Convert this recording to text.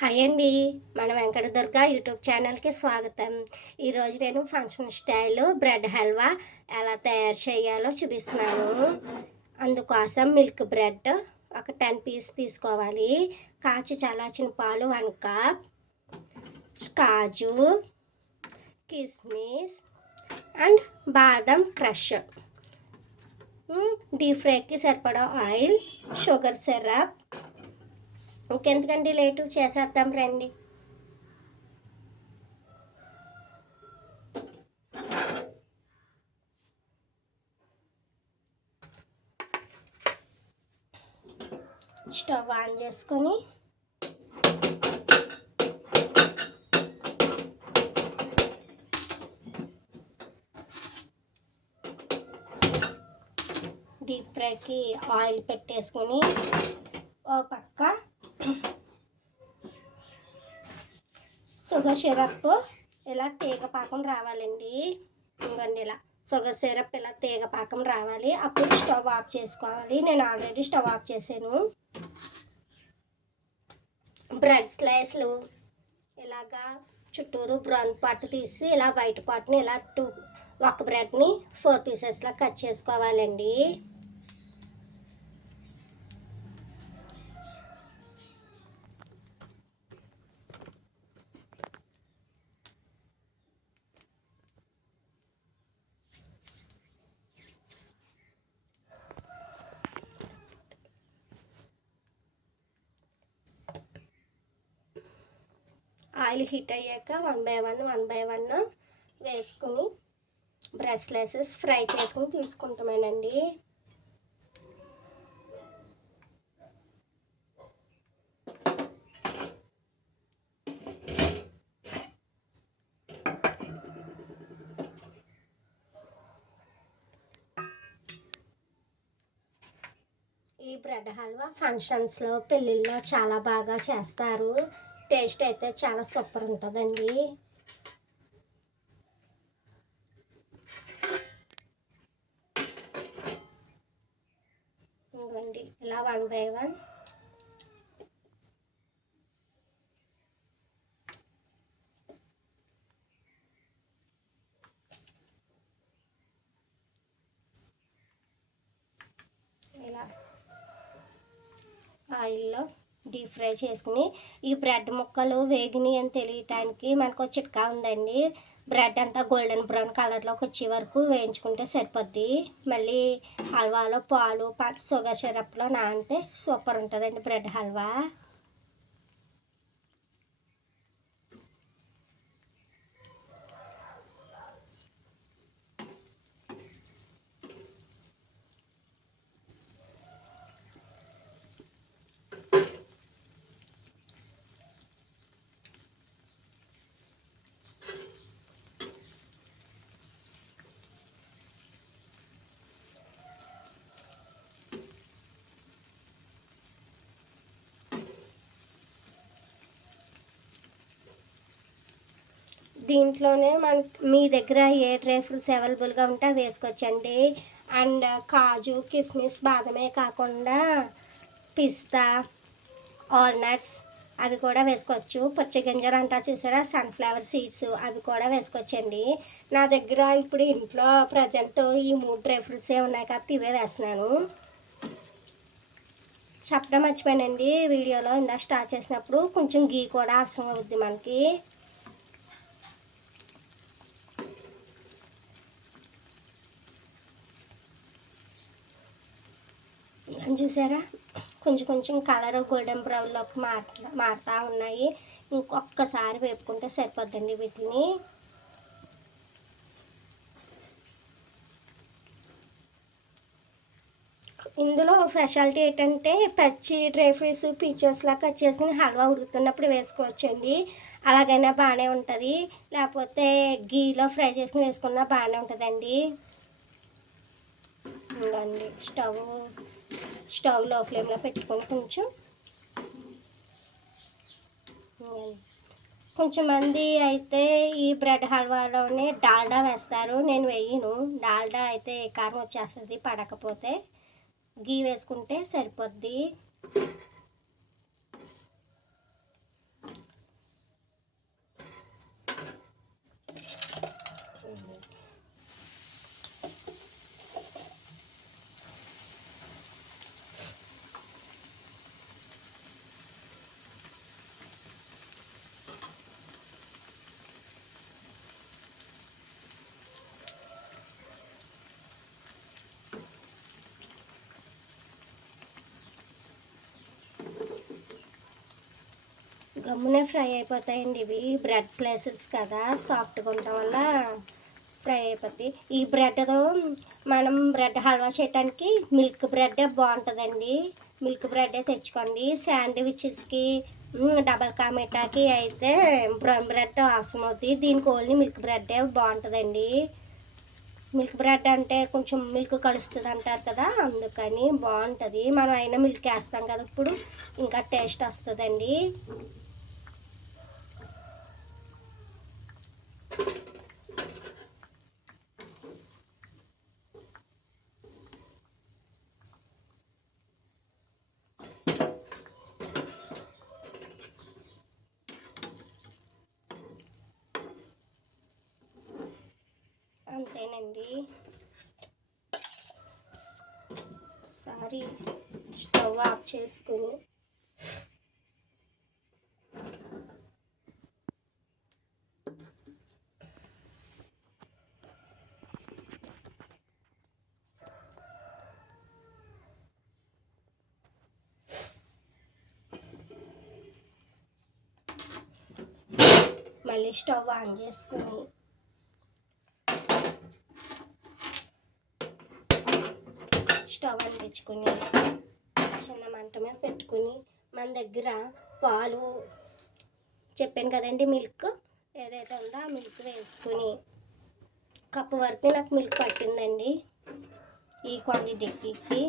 Hi అండి. మన Venkata Durga YouTube ఛానల్కి స్వాగతం. ఈరోజు నేను ఫంక్షన్ స్టైల్ బ్రెడ్ హల్వా ఎలా తయారు చేయాలో చూపిస్తున్నాను. అందుకోసం మిల్క్ బ్రెడ్ ఒక 10 పీస్ తీసుకోవాలి. కాచి చల్లార్చిన పాలు 1 కప్, కాజు, కిస్మిస్ అండ్ బాదం క్రష్, డీప్ ఫ్రైకి సరిపడా ఆయిల్, షుగర్ సిరప్. ఇంకెందుకండి లేటు, చేసేద్దాం రండి. స్టవ్ ఆన్ చేసుకొని డీప్ ఫ్రైకి ఆయిల్ పెట్టేసుకొని ఓ పక్క షుగర్ సిరప్ ఇలా తీగ పాకం రావాలండి. ఇంకొండి ఇలా షుగర్ సిరప్ ఇలా తీగ పాకం రావాలి. అప్పుడు స్టవ్ ఆఫ్ చేసుకోవాలి. నేను ఆల్రెడీ స్టవ్ ఆఫ్ చేశాను. బ్రెడ్ స్లైస్లు ఇలాగా చుట్టూరు బ్రౌన్ పార్ట్ తీసి ఇలా వైట్ పార్ట్ని ఇలా ఒక బ్రెడ్ని 4 పీసెస్లా కట్ చేసుకోవాలండి. ఆయిల్ హీట్ అయ్యాక 1 బై 1 వేసుకుని బ్రెడ్ స్లైసెస్ ఫ్రై చేసుకుని తీసుకుంటామేనండి. ఈ బ్రెడ్ హల్వా ఫంక్షన్స్లో, పెళ్ళిళ్ళలో చాలా బాగా చేస్తారు. టేస్ట్ అయితే చాలా సూపర్ ఉంటుందండి. ఇవ్వండి ఇలా 1 బై 1 ఇలా ఆయిల్లో డీప్ ఫ్రై చేసుకుని, ఈ బ్రెడ్ ముక్కలు వేగినాయి అని తెలియటానికి మనకు చిట్కా ఉందండి. బ్రెడ్ అంతా గోల్డెన్ బ్రౌన్ కలర్లోకి వచ్చే వరకు వేయించుకుంటే సరిపోద్ది. మళ్ళీ హల్వాలో పాలు షుగర్ సిరప్లో నానితే సూపర్ ఉంటుందండి బ్రెడ్ హల్వా. దీంట్లోనే మీ దగ్గర ఏ డ్రై ఫ్రూట్స్ అవైలబుల్గా ఉంటే వేసుకోవచ్చండి. అండ్ కాజు, కిస్మిస్, బాదమే కాకుండా పిస్తా, ఆల్నట్స్ అవి కూడా వేసుకోవచ్చు. పుచ్చగింజలు అంటారు చూసారా, సన్ఫ్లవర్ సీడ్స్ అవి కూడా వేసుకోవచ్చండి. నా దగ్గర ఇప్పుడు ఇంట్లో ప్రజెంట్ ఈ 3 డ్రై ఫ్రూట్సే ఉన్నాయి కాబట్టి ఇవే వేస్తున్నాను. చెప్పడం మర్చిపోయానండి వీడియోలో, ఇందా స్టార్ట్ చేసినప్పుడు కొంచెం గీ కూడా అవసరం అవుద్ది మనకి. చూసారా, కొంచెం కలర్ గోల్డెన్ బ్రౌన్లోకి మారుతూ ఉన్నాయి. ఇంకొకసారి వేపుకుంటే సరిపోద్దండి వీటిని. ఇందులో స్పెషాలిటీ ఏంటంటే పచ్చి డ్రై ఫ్రూట్స్ పీచెస్లా కట్ చేసుకుని హల్వా ఉడుకుతున్నప్పుడు వేసుకోవచ్చండి. అలాగైనా బాగానే ఉంటుంది. లేకపోతే గీలో ఫ్రై చేసుకుని వేసుకున్నా బాగానే ఉంటుందండి. ఇంకండి స్టవ్ లో ఫ్లేమ్లో పెట్టుకొని కొంచెం మంది అయితే ఈ బ్రెడ్ హల్వాలోనే డాల్డా వేస్తారు. నేను వేయను. డాల్డా అయితే కారం వచ్చేస్తుంది పడకపోతే. గీ వేసుకుంటే సరిపోద్ది. గమ్మునే ఫ్రై అయిపోతాయండి. ఇవి బ్రెడ్ స్లైసెస్ కదా, సాఫ్ట్గా ఉండటం వల్ల ఫ్రై అయిపోద్ది. ఈ బ్రెడ్తో మనం బ్రెడ్ హల్వా చేయడానికి మిల్క్ బ్రెడ్ బాగుంటుందండి. మిల్క్ బ్రెడ్డే తెచ్చుకోండి. శాండ్విచెస్కి డబల్ కా మిఠాకి అయితే బ్రౌన్ బ్రెడ్ అవసరం అవుతుంది. దీనికి ఓన్లీ మిల్క్ బ్రెడ్డే బాగుంటుందండి. మిల్క్ బ్రెడ్ అంటే కొంచెం మిల్క్ కలుస్తుంది అంటారు కదా, అందుకని బాగుంటుంది. మనం అయినా మిల్క్ వేస్తాం కదా ఇప్పుడు, ఇంకా టేస్ట్ వస్తుందండి. అంతేనండి. ఒకసారి స్టవ్ ఆఫ్ చేసుకుని మళ్ళీ స్టవ్ ఆన్ చేసుకుని స్టవ్ అంటించుకుని చిన్న మంట మీద పెట్టుకుని మన దగ్గర పాలు చెప్పాను కదండి, మిల్క్ ఏదైతే ఉందో ఆ మిల్క్ వేసుకుని, కప్పు వరకు నాకు మిల్క్ పట్టిందండి ఈ క్వాంటిటీకి.